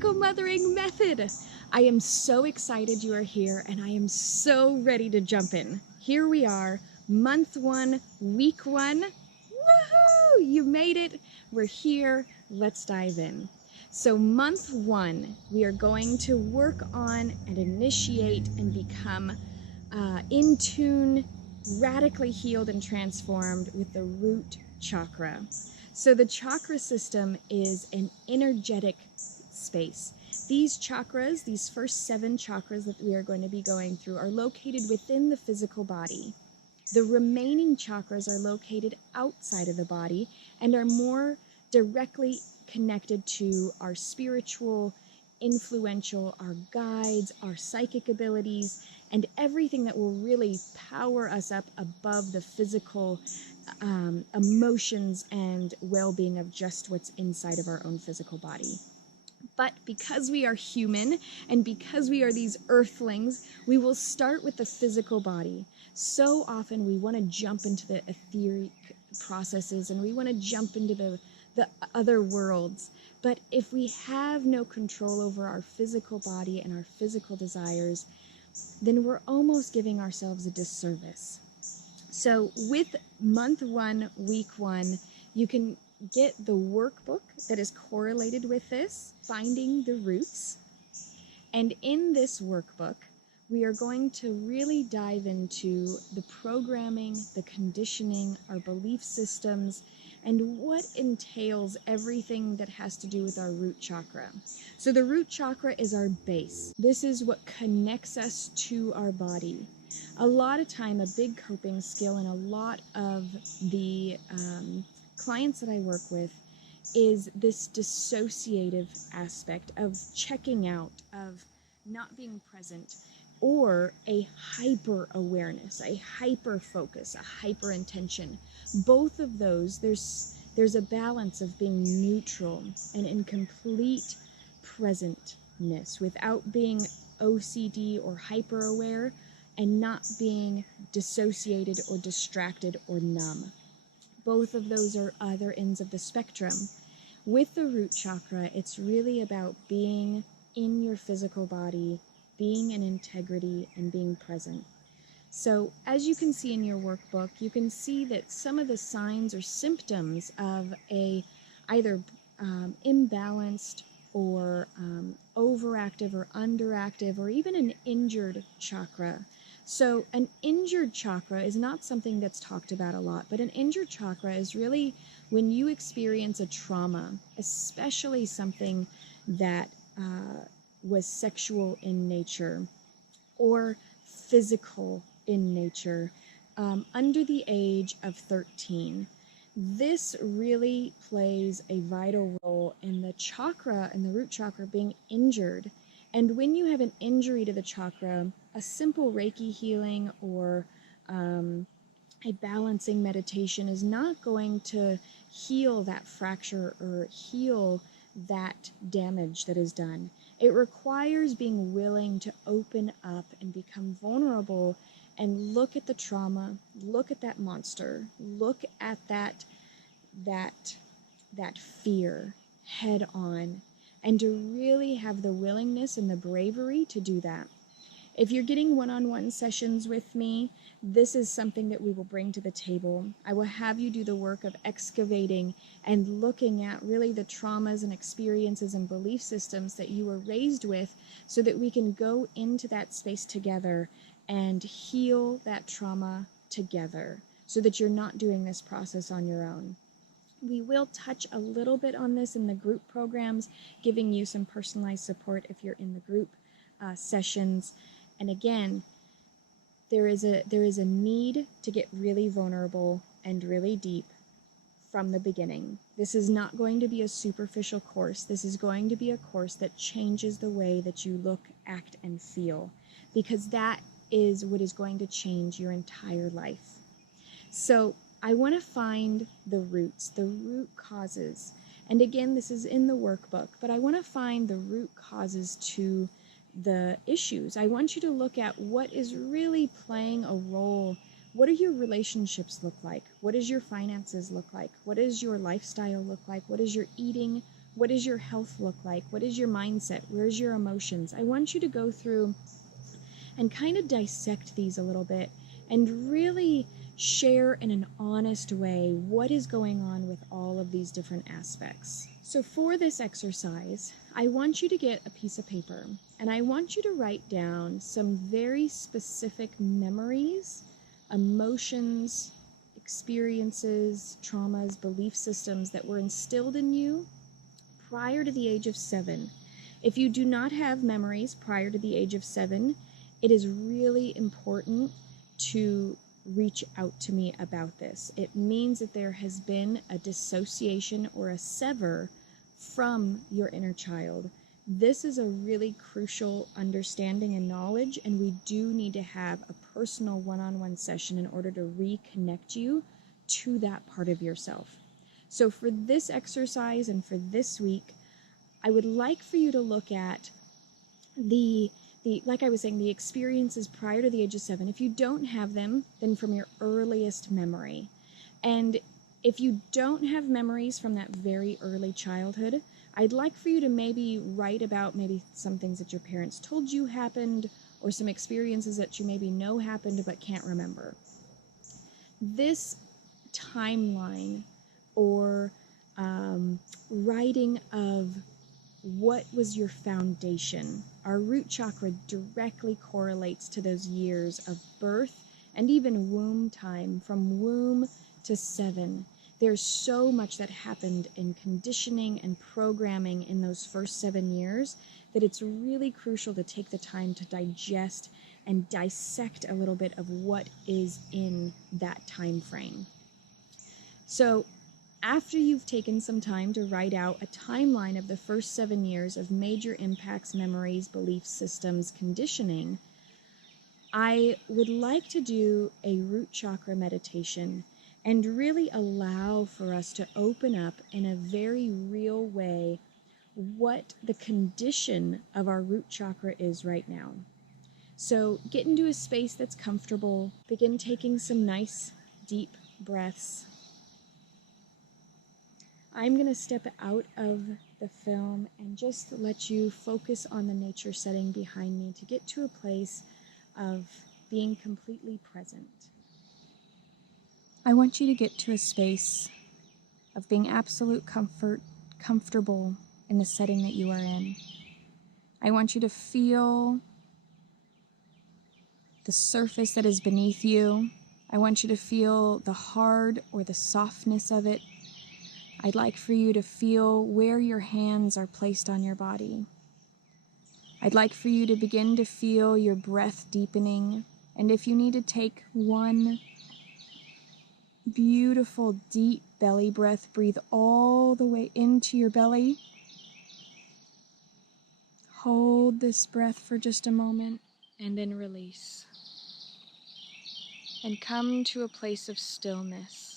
cycle mothering method. I am so excited you are here, and I am so ready to jump in. Here we are, month 1, week 1. Woohoo! You made it. We're here. Let's dive in. So month 1, we are going to work on and initiate and become in tune, radically healed and transformed with the root chakra. So the chakra system is an energetic space. These chakras, these first 7 chakras that we are going to be going through, are located within the physical body. The remaining chakras are located outside of the body and are more directly connected to our spiritual, influential, our guides, our psychic abilities, and everything that will really power us up above the physical emotions and well-being of just what's inside of our own physical body. But because we are human and because we are these earthlings, we will start with the physical body. So often we want to jump into the etheric processes and we want to jump into the other worlds. But if we have no control over our physical body and our physical desires, then we're almost giving ourselves a disservice. So with month 1, week 1, you can get the workbook that is correlated with this, Finding the Roots. And in this workbook, we are going to really dive into the programming, the conditioning, our belief systems, and what entails everything that has to do with our root chakra. So the root chakra is our base. This is what connects us to our body. A lot of time, a big coping skill in a lot of the clients that I work with is this dissociative aspect of checking out, of not being present, or a hyper awareness, a hyper focus, a hyper intention. Both of those, there's a balance of being neutral and in complete presentness without being OCD or hyper aware and not being dissociated or distracted or numb. Both of those are other ends of the spectrum. With the root chakra, it's really about being in your physical body, being in integrity, and being present. So as you can see in your workbook, you can see that some of the signs or symptoms of a either imbalanced or overactive or underactive or even an injured chakra. So an injured chakra is not something that's talked about a lot, but an injured chakra is really when you experience a trauma, especially something that was sexual in nature or physical in nature, under the age of 13. This really plays a vital role in the chakra and the root chakra being injured. And when you have an injury to the chakra, a simple Reiki healing or a balancing meditation is not going to heal that fracture or heal that damage that is done. It requires being willing to open up and become vulnerable and look at the trauma, look at that monster, look at that fear head on, and to really have the willingness and the bravery to do that. If you're getting one-on-one sessions with me, this is something that we will bring to the table. I will have you do the work of excavating and looking at really the traumas and experiences and belief systems that you were raised with so that we can go into that space together and heal that trauma together so that you're not doing this process on your own. We will touch a little bit on this in the group programs, giving you some personalized support if you're in the group sessions. And again, there is a need to get really vulnerable and really deep from the beginning. This is not going to be a superficial course. This is going to be a course that changes the way that you look, act, and feel, because that is what is going to change your entire life. So I want to find the roots, the root causes. And again, this is in the workbook, but I want to find the root causes to the issues. I want you to look at what is really playing a role. What do your relationships look like? What does your finances look like? What does your lifestyle look like? What is your eating? What does your health look like? What is your mindset? Where's your emotions? I want you to go through and kind of dissect these a little bit and really share in an honest way what is going on with all of these different aspects. So for this exercise, I want you to get a piece of paper and I want you to write down some very specific memories, emotions, experiences, traumas, belief systems that were instilled in you prior to the age of 7. If you do not have memories prior to the age of 7, it is really important to reach out to me about this. It means that there has been a dissociation or a sever from your inner child. This is a really crucial understanding and knowledge, and we do need to have a personal one-on-one session in order to reconnect you to that part of yourself. So for this exercise and for this week, I would like for you to look at like I was saying, the experiences prior to the age of 7. If you don't have them, then from your earliest memory. And if you don't have memories from that very early childhood, I'd like for you to maybe write about maybe some things that your parents told you happened, or some experiences that you maybe know happened but can't remember. This timeline or writing of what was your foundation. Our root chakra directly correlates to those years of birth and even womb time, from womb to 7. There's so much that happened in conditioning and programming in those first 7 years that it's really crucial to take the time to digest and dissect a little bit of what is in that time frame. So after you've taken some time to write out a timeline of the first 7 years of major impacts, memories, belief systems, conditioning, I would like to do a root chakra meditation and really allow for us to open up in a very real way what the condition of our root chakra is right now. So get into a space that's comfortable. Begin taking some nice, deep breaths. I'm going to step out of the film and just let you focus on the nature setting behind me to get to a place of being completely present. I want you to get to a space of being comfortable in the setting that you are in. I want you to feel the surface that is beneath you. I want you to feel the hard or the softness of it. I'd like for you to feel where your hands are placed on your body. I'd like for you to begin to feel your breath deepening. And if you need to take one beautiful, deep belly breath, breathe all the way into your belly. Hold this breath for just a moment and then release. And come to a place of stillness.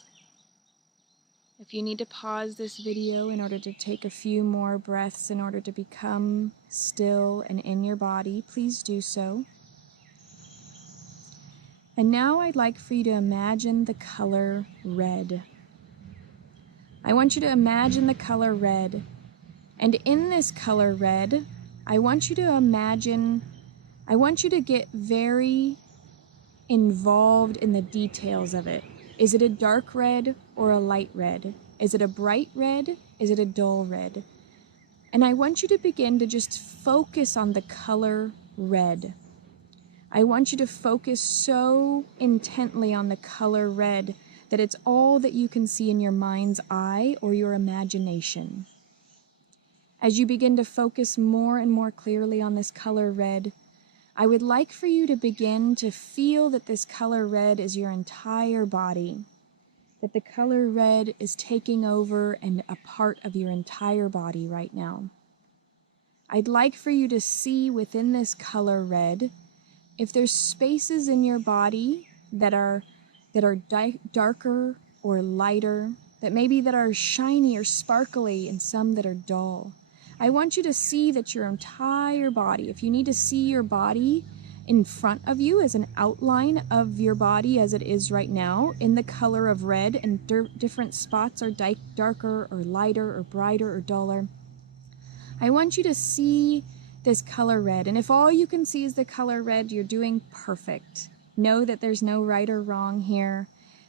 If you need to pause this video in order to take a few more breaths in order to become still and in your body, please do so. And now I'd like for you to imagine the color red. I want you to imagine the color red. And in this color red, I want you to get very involved in the details of it. Is it a dark red or a light red? Is it a bright red? Is it a dull red? And I want you to begin to just focus on the color red. I want you to focus so intently on the color red that it's all that you can see in your mind's eye or your imagination. As you begin to focus more and more clearly on this color red, I would like for you to begin to feel that this color red is your entire body, that the color red is taking over and a part of your entire body right now. I'd like for you to see within this color red if there's spaces in your body that are darker or lighter, that are shiny or sparkly, and some that are dull. I want you to see that your entire body, if you need to see your body in front of you as an outline of your body as it is right now, in the color of red, and different spots are darker or lighter or brighter or duller, I want you to see this color red. And if all you can see is the color red, you're doing perfect. Know that there's no right or wrong here.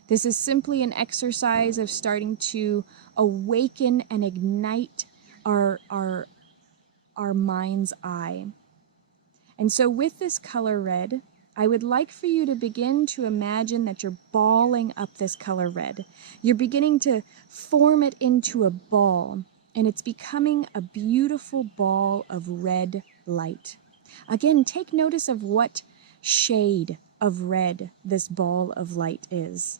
This is simply an exercise of starting to awaken and ignite our mind's eye. And so with this color red, I would like for you to begin to imagine that you're balling up this color red. You're beginning to form it into a ball, and it's becoming a beautiful ball of red light. Again, take notice of what shade of red this ball of light is.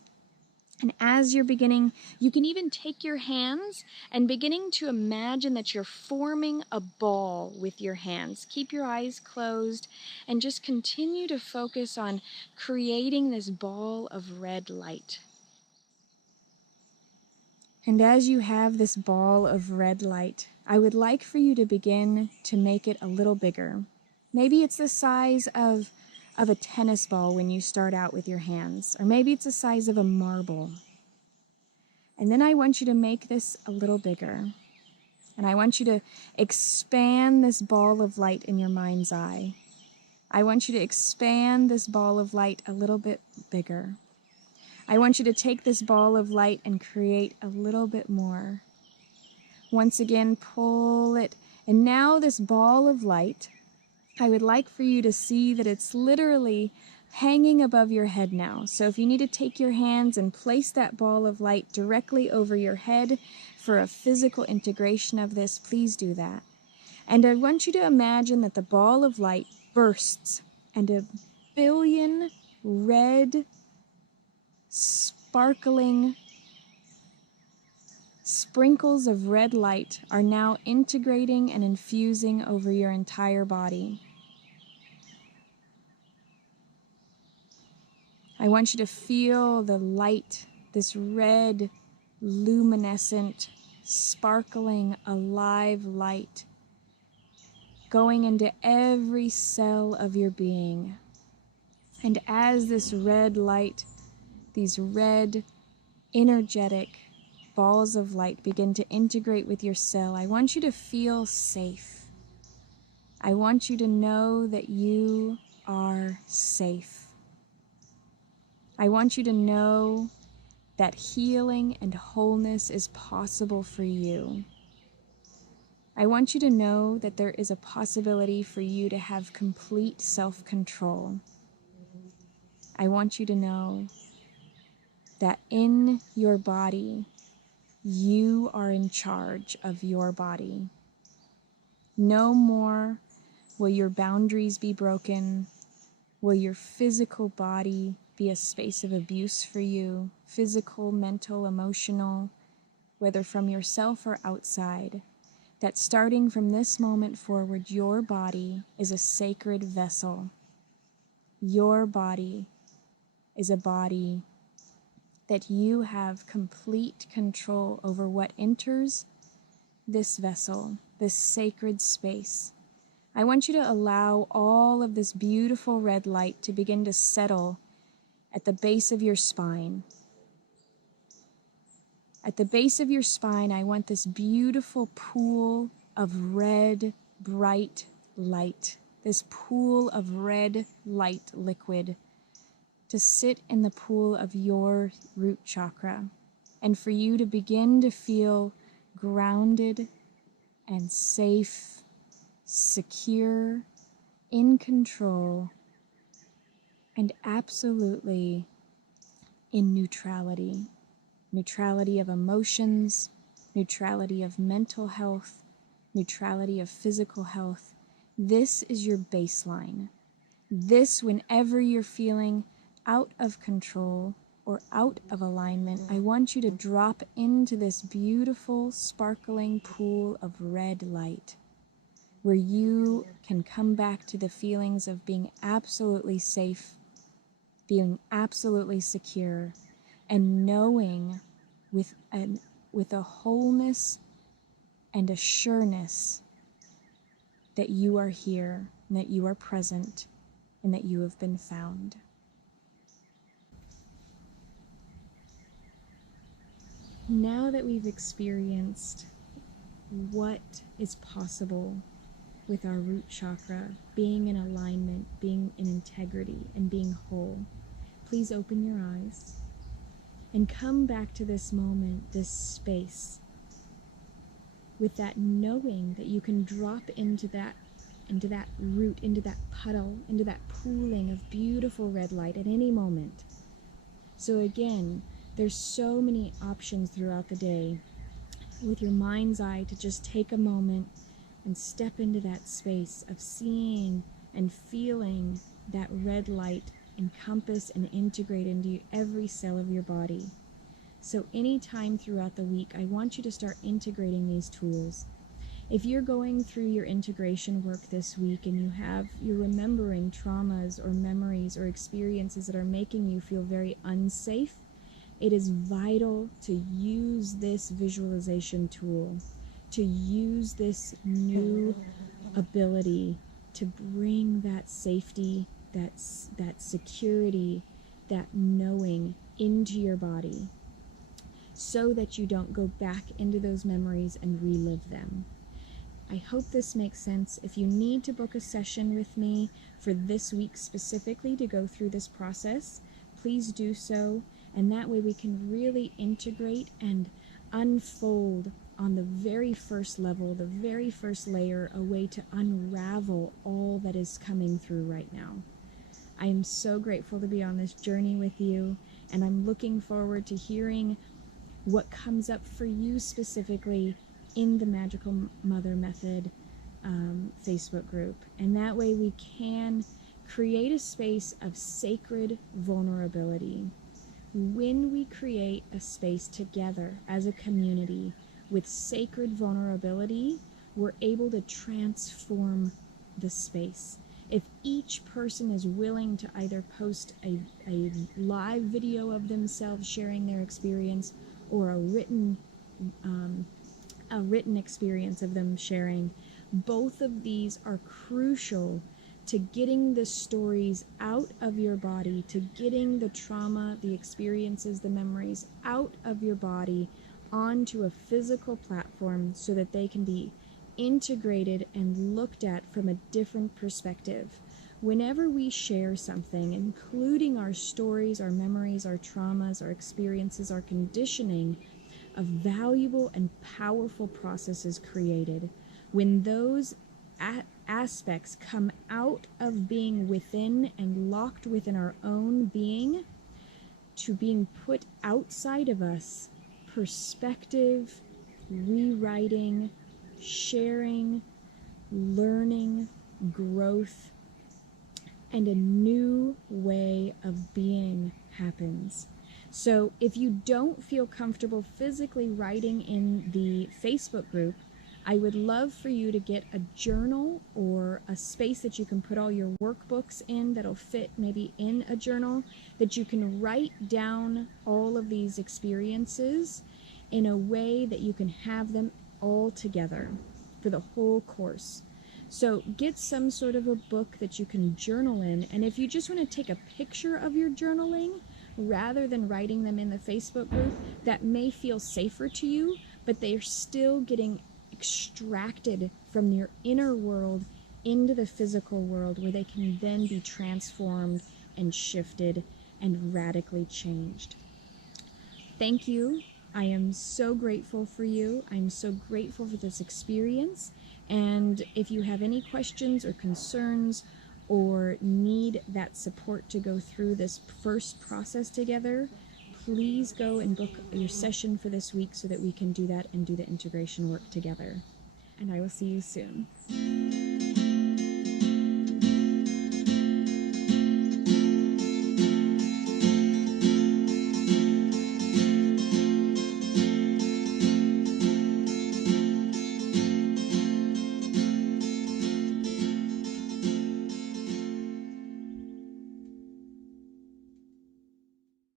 And as you're beginning, you can even take your hands and beginning to imagine that you're forming a ball with your hands. Keep your eyes closed and just continue to focus on creating this ball of red light. And as you have this ball of red light, I would like for you to begin to make it a little bigger. Maybe it's the size of a tennis ball when you start out with your hands, or maybe it's the size of a marble. And then I want you to make this a little bigger. And I want you to expand this ball of light in your mind's eye. I want you to expand this ball of light a little bit bigger. I want you to take this ball of light and create a little bit more. Once again, pull it. And now this ball of light, I would like for you to see that it's literally hanging above your head now. So if you need to take your hands and place that ball of light directly over your head for a physical integration of this, please do that. And I want you to imagine that the ball of light bursts and 1 billion red, sparkling sprinkles of red light are now integrating and infusing over your entire body. I want you to feel the light, this red, luminescent, sparkling, alive light going into every cell of your being. And as this red light, these red, energetic balls of light begin to integrate with your cell, I want you to feel safe. I want you to know that you are safe. I want you to know that healing and wholeness is possible for you. I want you to know that there is a possibility for you to have complete self-control. I want you to know that in your body, you are in charge of your body. No more will your boundaries be broken. Will your physical body be a space of abuse for you? Physical, mental, emotional, whether from yourself or outside. That starting from this moment forward, your body is a sacred vessel. Your body is a body that you have complete control over what enters this vessel, this sacred space. I want you to allow all of this beautiful red light to begin to settle at the base of your spine. At the base of your spine, I want this beautiful pool of red, bright light, this pool of red light liquid to sit in the pool of your root chakra, and for you to begin to feel grounded and safe, secure, in control, and absolutely in neutrality. Neutrality of emotions, neutrality of mental health, neutrality of physical health. This is your baseline. This, whenever you're feeling out of control or out of alignment, I want you to drop into this beautiful, sparkling pool of red light, where you can come back to the feelings of being absolutely safe, being absolutely secure, and knowing with a wholeness and a sureness that you are here, and that you are present, and that you have been found. Now that we've experienced what is possible with our root chakra, being in alignment, being in integrity, and being whole. Please open your eyes and come back to this moment, this space, with that knowing that you can drop into that root, into that puddle, into that pooling of beautiful red light at any moment. So again, there's so many options throughout the day with your mind's eye to just take a moment and step into that space of seeing and feeling that red light encompass and integrate into every cell of your body. So anytime throughout the week, I want you to start integrating these tools. If you're going through your integration work this week and you're remembering traumas or memories or experiences that are making you feel very unsafe, it is vital to use this visualization tool, to use this new ability to bring that safety, that security, that knowing into your body, so that you don't go back into those memories and relive them. I hope this makes sense. If you need to book a session with me for this week specifically to go through this process, please do so, and that way we can really integrate and unfold on the very first level, the very first layer, a way to unravel all that is coming through right now. I am so grateful to be on this journey with you, and I'm looking forward to hearing what comes up for you specifically in the Magical Mother Method Facebook group. And that way we can create a space of sacred vulnerability. When we create a space together as a community with sacred vulnerability, we're able to transform the space. If each person is willing to either post a live video of themselves sharing their experience, or a written experience of them sharing, both of these are crucial to getting the stories out of your body, to getting the trauma, the experiences, the memories out of your body onto a physical platform so that they can be integrated and looked at from a different perspective. Whenever we share something, including our stories, our memories, our traumas, our experiences, our conditioning, a valuable and powerful process is created. When those aspects come out of being within and locked within our own being to being put outside of us, perspective, rewriting, sharing, learning, growth, and a new way of being happens. So if you don't feel comfortable physically writing in the Facebook group, I would love for you to get a journal or a space that you can put all your workbooks in that'll fit maybe in a journal, that you can write down all of these experiences in a way that you can have them all together for the whole course. So get some sort of a book that you can journal in, and if you just want to take a picture of your journaling rather than writing them in the Facebook group, that may feel safer to you, but they're still getting extracted from your inner world into the physical world, where they can then be transformed and shifted and radically changed. Thank you. I am so grateful for you. I'm so grateful for this experience. And if you have any questions or concerns or need that support to go through this first process together, please go and book your session for this week so that we can do that and do the integration work together. And I will see you soon.